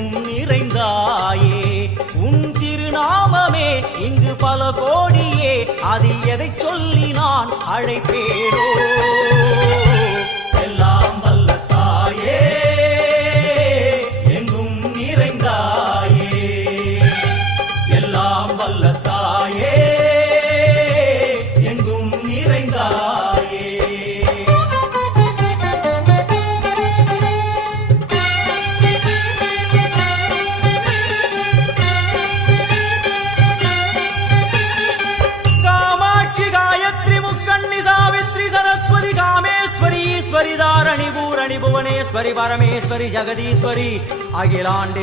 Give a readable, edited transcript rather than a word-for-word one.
எங்கும் நிறைந்தாயே உன் திருநாமமே இங்கு பல கோடியே அதில் எதை சொல்லி நான் அழைப்பேனோ எல்லாம் வல்ல தாயே எங்கும் நிறைந்தாயே எல்லாம் வல்ல தாயே எங்கும் நிறைந்தாயே ईश्वरी धारणी भूरणी भुवनेश्वरी परमेश्वरी जगदीश्वरी अखिलांडे